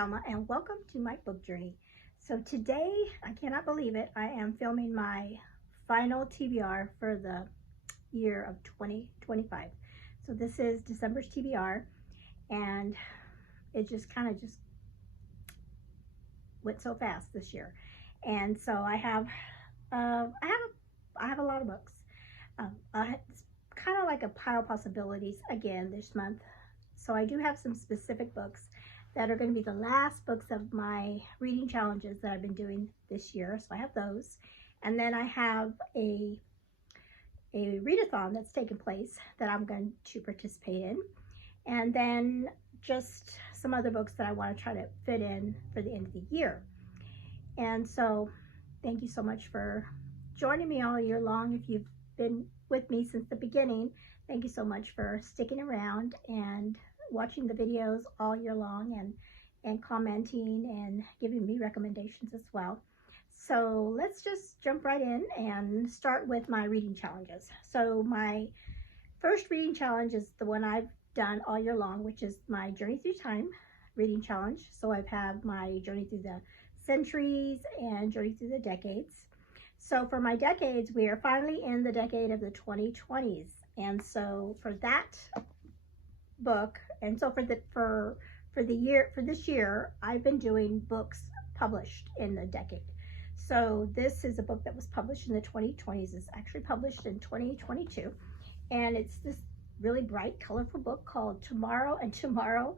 Selma and welcome to my book journey. So today, I cannot believe it, I am filming my final TBR for the year of 2025. So this is December's TBR, and it just kind of went so fast this year. And so I have a lot of books. It's kind of like a pile of possibilities again this month. So I do have some specific books that are going to be the last books of my reading challenges that I've been doing this year. So I have those. And then I have a readathon that's taken place that I'm going to participate in. And then just some other books that I want to try to fit in for the end of the year. And so thank you so much for joining me all year long. If you've been with me since the beginning, thank you so much for sticking around and watching the videos all year long and commenting and giving me recommendations as well. So let's just jump right in and start with my reading challenges. So my first reading challenge is the one I've done all year long, which is my Journey Through Time reading challenge. So I've had my Journey Through the Centuries and Journey Through the Decades. So for my decades, we are finally in the decade of the 2020s. And so for that book, and so for this year, I've been doing books published in the decade. So this is a book that was published in the 2020s. It's actually published in 2022. And it's this really bright, colorful book called Tomorrow and Tomorrow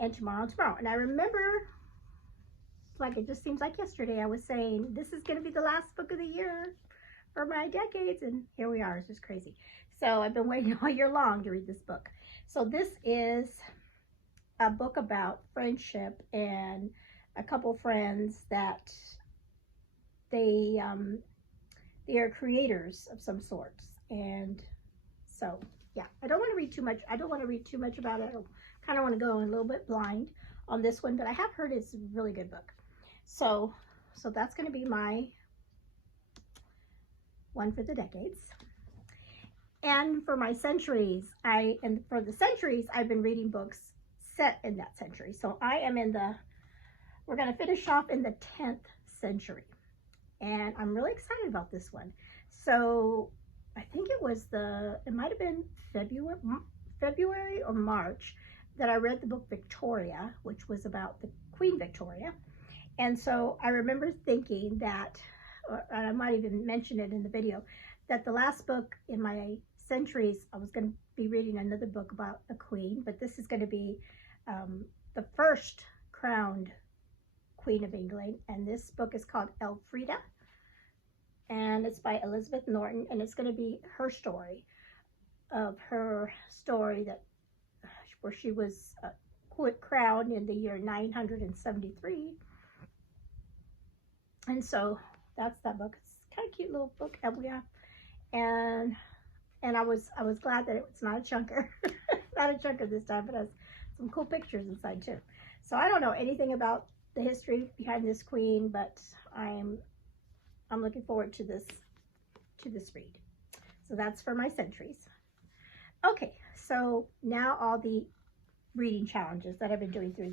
and Tomorrow and Tomorrow. And I remember, like it just seems like yesterday, I was saying, this is going to be the last book of the year for my decades. And here we are. It's just crazy. So I've been waiting all year long to read this book. So this is a book about friendship and a couple friends that they are creators of some sorts. And so, yeah, I don't want to read too much. I don't want to read too much about it. I kind of want to go in a little bit blind on this one, but I have heard it's a really good book. So that's going to be my one for the decades. And for my centuries, for the centuries, I've been reading books set in that century. So I am we're going to finish off in the 10th century. And I'm really excited about this one. So I think it might have been February or March that I read the book Victoria, which was about the Queen Victoria. And so I remember thinking that, and I might even mention it in the video, that the last book in my centuries, I was going to be reading another book about a queen, but this is going to be the first crowned Queen of England. And this book is called Elfrida. And it's by Elizabeth Norton. And it's going to be her story where she was crowned in the year 973. And so that's that book. It's kind of cute little book. And I was glad that it's not a chunker. Not a chunker this time, but it has some cool pictures inside too. So I don't know anything about the history behind this queen, but I'm looking forward to this read. So that's for my centuries. Okay, so now all the reading challenges that I've been doing through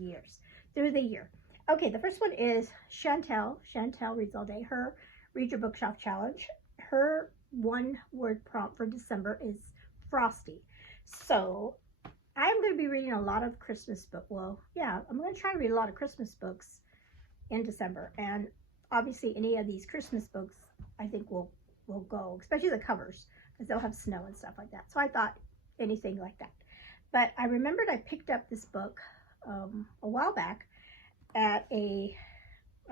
the year. Okay, the first one is Chantel. Chantel reads all day. Her Read Your Bookshelf challenge. Her one-word prompt for December is frosty. So I'm going to be reading a lot of Christmas books. Well, yeah, I'm going to try to read a lot of Christmas books in December. And obviously any of these Christmas books I think will go, especially the covers, because they'll have snow and stuff like that. So I thought anything like that. But I remembered I picked up this book a while back at I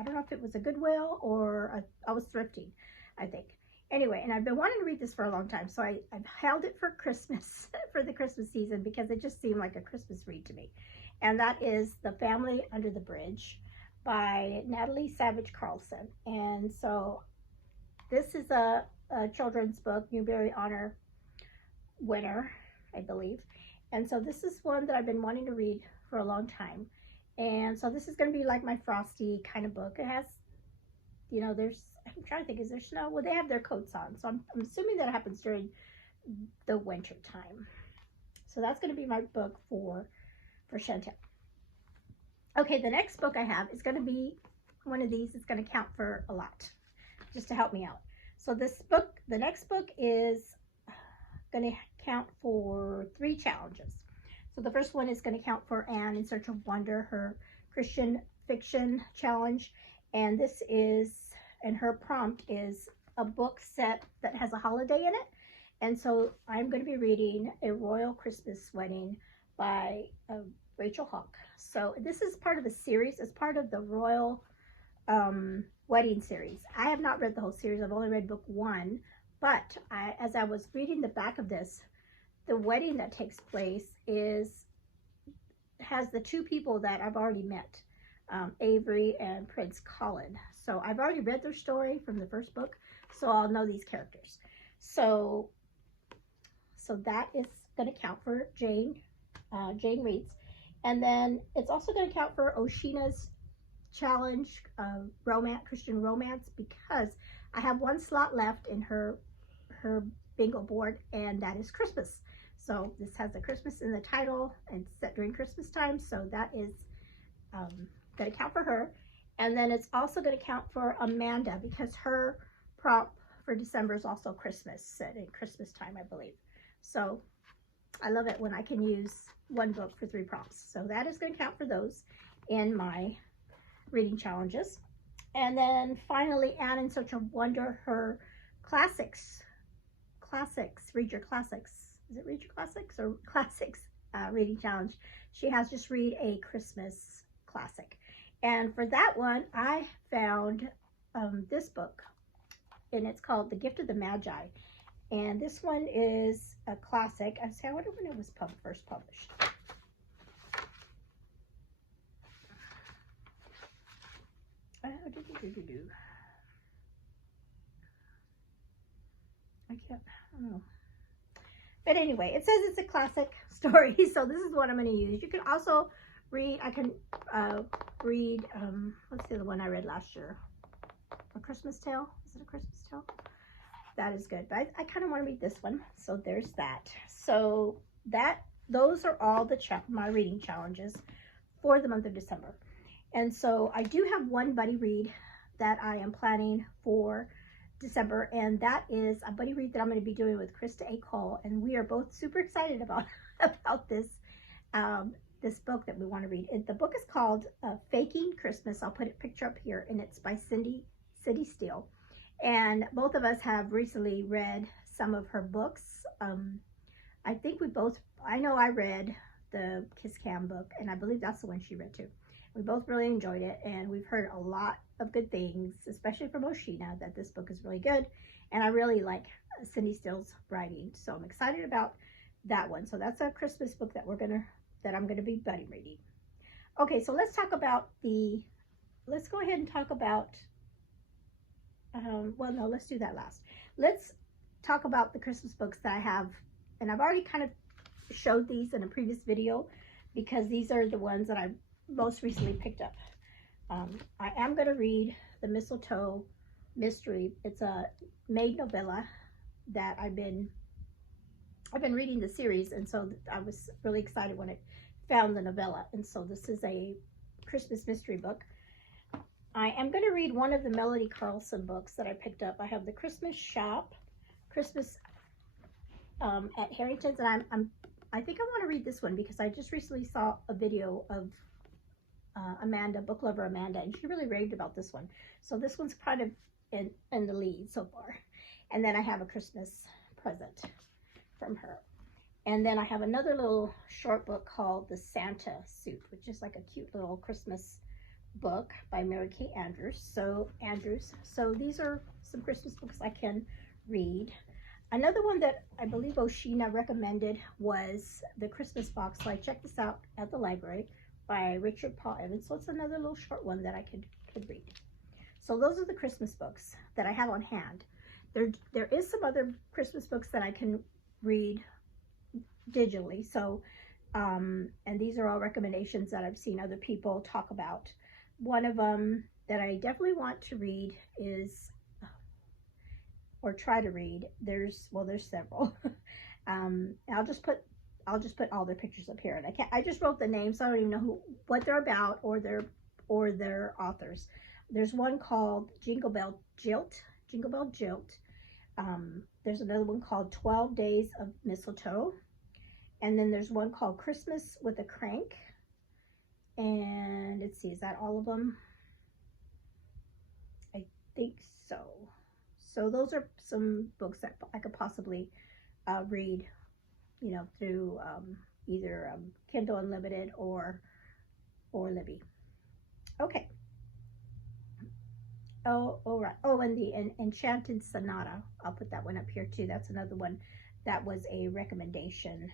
don't know if it was a Goodwill or I was thrifting, I think. Anyway, and I've been wanting to read this for a long time, so I've held it for Christmas, for the Christmas season, because it just seemed like a Christmas read to me. And that is The Family Under the Bridge by Natalie Savage Carlson. And so this is a children's book, Newbery Honor winner, I believe. And so this is one that I've been wanting to read for a long time. And so this is going to be like my frosty kind of book. It has, you know, I'm trying to think, is there snow? Well, they have their coats on. So I'm assuming that happens during the winter time. So that's going to be my book for Chantel. Okay, the next book I have is going to be one of these. It's going to count for a lot, just to help me out. So this book, the next book is going to count for 3 challenges. So the first one is going to count for Anne in Search of Wonder, her Christian fiction challenge. And this is, and her prompt is a book set that has a holiday in it. And so I'm going to be reading A Royal Christmas Wedding by Rachel Hawk. So this is part of a series. It's part of the Royal Wedding series. I have not read the whole series. I've only read book 1. But as I was reading the back of this, the wedding that takes place has the 2 people that I've already met, Avery and Prince Colin. So I've already read their story from the first book, so I'll know these characters. So that is going to count for Jane reads. And then it's also going to count for Oshina's challenge, Christian romance, because I have 1 slot left in her bingo board, and that is Christmas. So this has a Christmas in the title and set during Christmas time, so that is going to count for her. And then it's also going to count for Amanda, because her prompt for December is also Christmas, set in Christmas time, I believe. So I love it when I can use 1 book for 3 prompts. So that is going to count for those in my reading challenges. And then finally, Anne in Search of Wonder, her classics, read your classics. Is it read your classics or classics reading challenge? She has just read a Christmas classic. And for that one, I found this book, and it's called The Gift of the Magi. And this one is a classic. I wonder when it was first published. I don't know. But anyway, it says it's a classic story, so this is what I'm going to use. You can also read, I can read, what's the other one I read last year? A Christmas Tale? Is it a Christmas Tale? That is good, but I kind of want to read this one, so there's that. So those are all my reading challenges for the month of December. And so I do have one buddy read that I am planning for December, and that is a buddy read that I'm going to be doing with Krista A. Cole, and we are both super excited about this this book that we want to read. The book is called Faking Christmas. I'll put a picture up here, and it's by Cindy Steele. And both of us have recently read some of her books. I think I know I read the Kiss Cam book, and I believe that's the one she read too. We both really enjoyed it, and we've heard a lot of good things, especially from Oshina, that this book is really good. And I really like Cindy Steele's writing, so I'm excited about that one. So that's a Christmas book that I'm gonna be buddy reading. Okay, so let's go ahead and talk about, well, no, let's do that last. Let's talk about the Christmas books that I have, and I've already kind of showed these in a previous video, because these are the ones that I most recently picked up. I am going to read The Mistletoe Mystery. It's a maid novella that I've been reading the series, and so I was really excited when I found the novella. And so this is a Christmas mystery book. I am going to read one of the Melody Carlson books that I picked up. I have The Christmas Shop, Christmas at Harrington's, and I think I want to read this one because I just recently saw a video of Amanda, book lover Amanda, and she really raved about this one. So this one's kind of in the lead so far. And then I have a Christmas present from her. And then I have another little short book called The Santa Suit, which is like a cute little Christmas book by Mary Kay Andrews. So these are some Christmas books I can read. Another one that I believe Oshina recommended was The Christmas Box. So I checked this out at the library by Richard Paul Evans. So it's another little short one that I could read. So those are the Christmas books that I have on hand. There is some other Christmas books that I can read digitally. So, and these are all recommendations that I've seen other people talk about. One of them that I definitely want to read is, or try to read, there's several. I'll just put all their pictures up here. And I just wrote the names, so I don't even know what they're about or their authors. There's one called Jingle Bell Jilt. There's another one called 12 Days of Mistletoe. And then there's one called Christmas with a Crank. And let's see, is that all of them? I think so. So those are some books that I could possibly read, you know, through either Kindle Unlimited or Libby. Okay. Oh, all right. Oh, and the Enchanted Sonata. I'll put that one up here too. That's another one that was a recommendation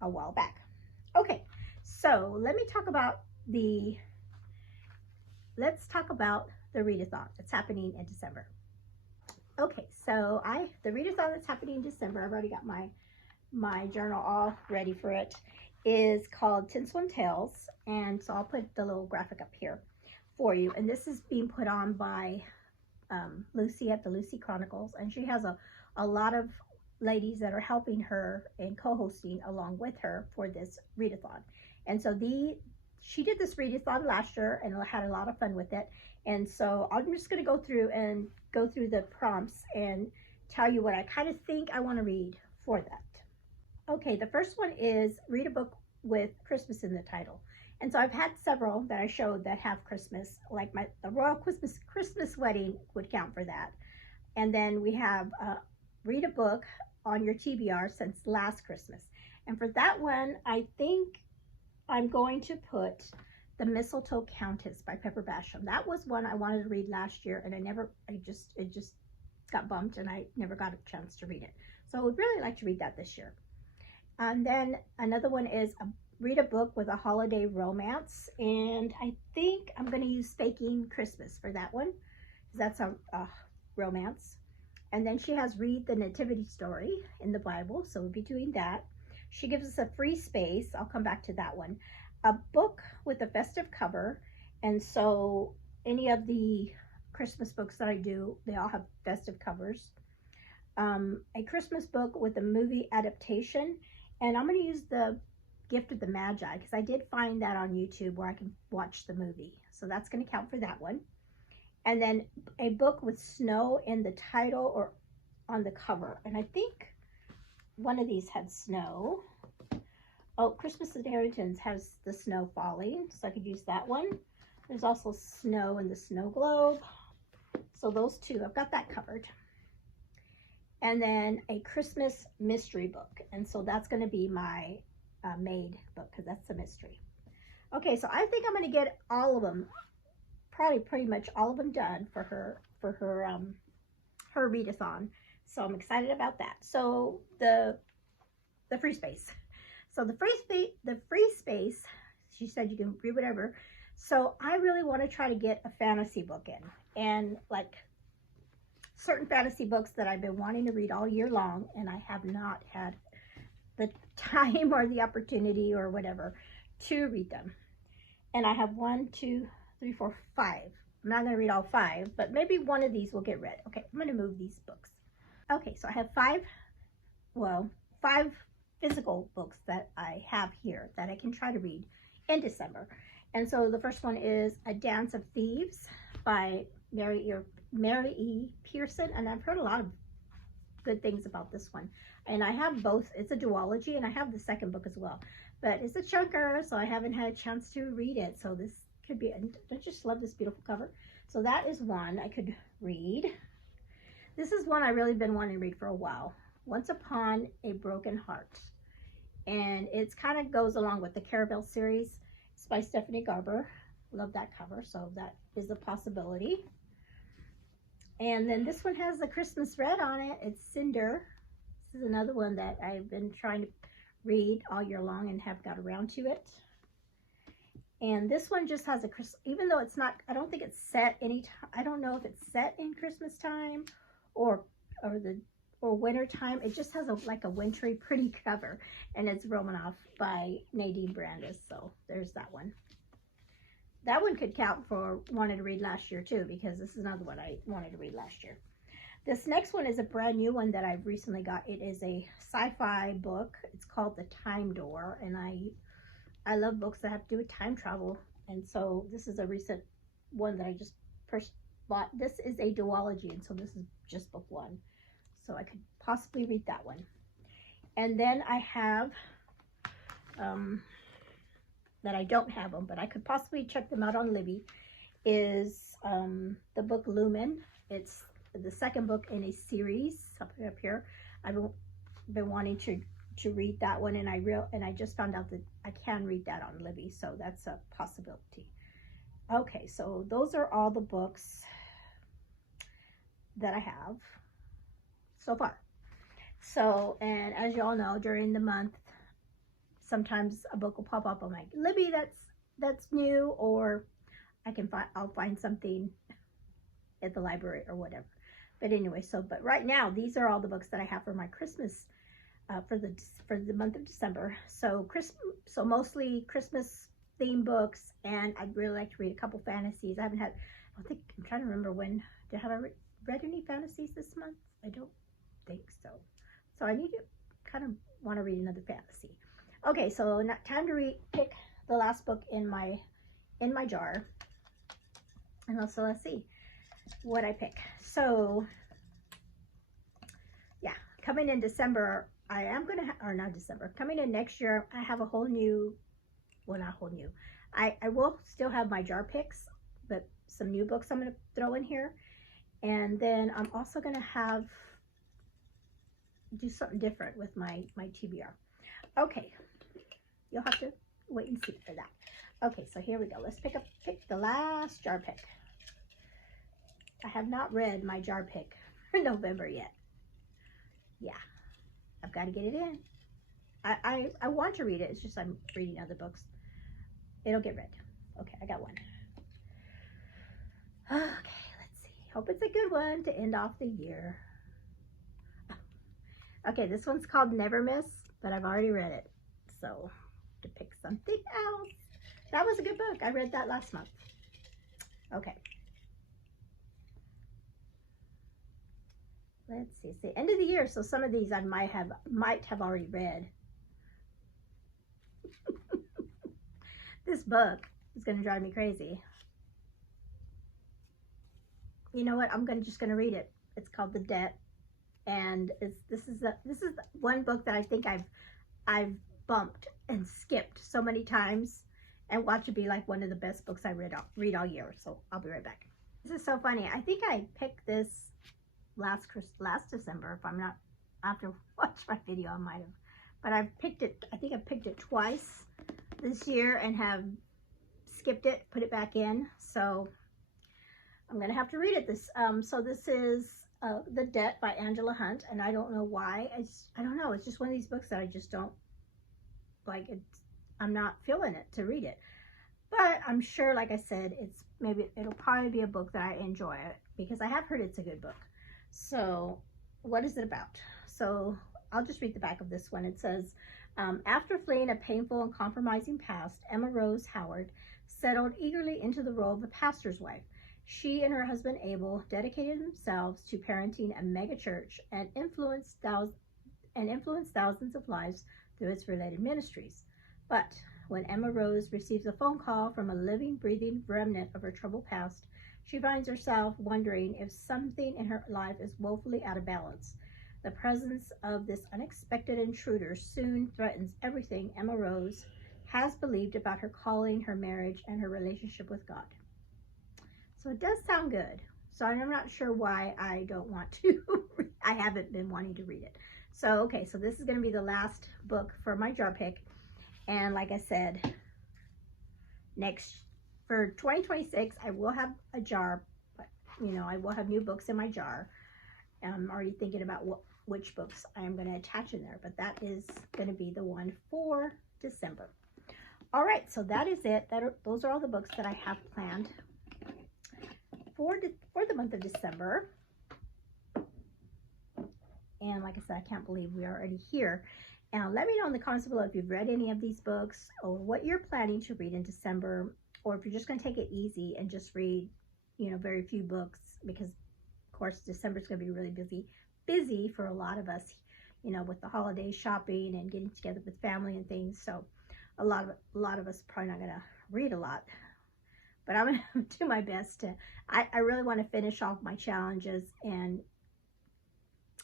a while back. Okay, so let's talk about the readathon that's happening in December. Okay, so the readathon that's happening in December, I've already got my journal all ready for it, is called Tinsel Tales, and so I'll put the little graphic up here for you. And this is being put on by Lucy at the Lucy Chronicles, and she has a lot of ladies that are helping her and co-hosting along with her for this readathon. And so she did this readathon last year and had a lot of fun with it. And so I'm just going to go through the prompts and tell you what I kind of think I want to read for that. Okay, the first one is read a book with Christmas in the title. And so I've had several that I showed that have Christmas, like the Royal Christmas Wedding would count for that. And then we have read a book on your TBR since last Christmas. And for that one, I think I'm going to put The Mistletoe Countess by Pepper Basham. That was one I wanted to read last year, and it just got bumped, and I never got a chance to read it. So I would really like to read that this year. And then another one is read a book with a holiday romance, and I think I'm going to use Faking Christmas for that one, because that's a romance. And then she has read the nativity story in the Bible, so we'll be doing that. She gives us a free space. I'll come back to that one. A book with a festive cover, and so any of the Christmas books that I do, they all have festive covers. A Christmas book with a movie adaptation, and I'm going to use the Gift of the Magi, because I did find that on YouTube where I can watch the movie, so that's going to count for that one. And then a book with snow in the title or on the cover. And I think one of these had snow. Oh, Christmas Inheritance has the snow falling, so I could use that one. There's also snow in the snow globe. So those two, I've got that covered. And then a Christmas mystery book. And so that's going to be my maid book, because that's a mystery. Okay, so I think I'm going to get all of them, probably pretty much all of them done for her readathon. So I'm excited about that. So the free space. So the free space, she said you can read whatever. So I really want to try to get a fantasy book in, and like certain fantasy books that I've been wanting to read all year long, and I have not had the time or the opportunity or whatever to read them. And I have 1, 2, 3, 4, 5. I'm not going to read all 5, but maybe one of these will get read. Okay, I'm going to move these books. Okay, so I have 5 physical books that I have here that I can try to read in December. And so the first one is A Dance of Thieves by Mary E. Pearson, and I've heard a lot of good things about this one. And I have both. It's a duology, and I have the second book as well. But it's a chunker, so I haven't had a chance to read it. So this could be, I just love this beautiful cover. So that is one I could read. This is one I've really been wanting to read for a while. Once Upon a Broken Heart. And it's kind of goes along with the Caravel series. It's by Stephanie Garber. Love that cover, so that is a possibility. And then this one has the Christmas red on it. It's Cinder. This is another one that I've been trying to read all year long and have got around to it. And this one just has a Christmas, even though it's not, I don't think it's set any time. I don't know if it's set in Christmas time or winter time. It just has like a wintry pretty cover, and it's Romanoff by Nadine Brandes. So there's that one. That one could count for wanted to read last year too, because this is another one I wanted to read last year. This next one is a brand new one that I've recently got. It is a sci-fi book. It's called The Time Door, and I love books that have to do with time travel. And so this is a recent one that I just first bought. This is a duology, and so this is just book one. So I could possibly read that one. And then I have, that I don't have them, but I could possibly check them out on Libby, is the book Lumen. It's the second book in a series. I'll put it up here. I've been wanting to read that one, and I just found out that I can read that on Libby, so that's a possibility. Okay, so those are all the books that I have so far. So, and as you all know, during the month, sometimes a book will pop up on my Libby that's new, or I'll find something at the library or whatever. But anyway, but right now, these are all the books that I have for my Christmas, for the month of December. So mostly Christmas themed books, and I'd really like to read a couple fantasies. I'm trying to remember have I read any fantasies this month? I don't think so. So I need to kind of want to read another fantasy. Okay, so now time to pick the last book in my jar. And also, let's see what I pick. So yeah, coming in December, I am going to, or not December, coming in next year, I have a whole new, well, not whole new, I will still have my jar picks, but some new books I'm going to throw in here. And then I'm also going to do something different with my TBR. Okay, you'll have to wait and see for that. Okay, so here we go. Let's pick the last jar pick. I have not read my jar pick for November yet. Yeah, I've got to get it in. I want to read it. It's just I'm reading other books. It'll get read. Okay, I got one. Okay, let's see. Hope it's a good one to end off the year. Okay, this one's called Never Miss, but I've already read it. So, to pick something else. That was a good book. I read that last month. Okay. Let's see. It's the end of the year, so some of these I might have already read. This book is going to drive me crazy. You know what? I'm just going to read it. It's called The Debt, and this is the one book that I think I've bumped and skipped so many times, and watch it be like one of the best books I read all year. So I'll be right back. This is so funny. I think I picked this last December. If I'm not, after watch my video, I might have, but I've picked it. I think I picked it twice this year and have skipped it, put it back in. So I'm gonna have to read it. So this is The Debt by Angela Hunt, and I don't know why. I don't know. It's just one of these books that I just don't like. I'm not feeling it to read it, but I'm sure, like I said, it'll probably be a book that I enjoy it, because I have heard it's a good book. So what is it about? So I'll just read the back of this one. It says, after fleeing a painful and compromising past, Emma Rose Howard settled eagerly into the role of a pastor's wife. She and her husband Abel dedicated themselves to parenting a mega church and influenced thousands of lives through its related ministries. But when Emma Rose receives a phone call from a living, breathing remnant of her troubled past, she finds herself wondering if something in her life is woefully out of balance. The presence of this unexpected intruder soon threatens everything Emma Rose has believed about her calling, her marriage, and her relationship with God. So it does sound good. So I'm not sure why I don't want to. I haven't been wanting to read it. So, okay, so this is going to be the last book for my jar pick. And like I said, for 2026, I will have a jar, but I will have new books in my jar. I'm already thinking about which books I am going to attach in there, but that is going to be the one for December. All right, so that is it. Those are all the books that I have planned for the month of December. And like I said, I can't believe we are already here. And let me know in the comments below if you've read any of these books, or what you're planning to read in December, or if you're just going to take it easy and just read, very few books, because course, December's going to be really busy for a lot of us, you know, with the holiday shopping and getting together with family and things. So a lot of us are probably not going to read a lot, but I'm going to do my best to, I really want to finish off my challenges, and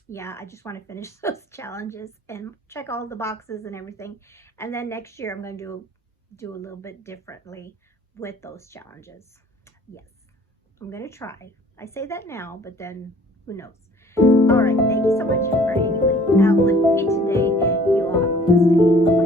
yeah, I just want to finish those challenges and check all the boxes and everything. And then next year I'm going to do a little bit differently with those challenges. Yes, I'm going to try. I say that now, but then who knows? All right, thank you so much for hanging out with me today. You all have a blessed day. Bye-bye.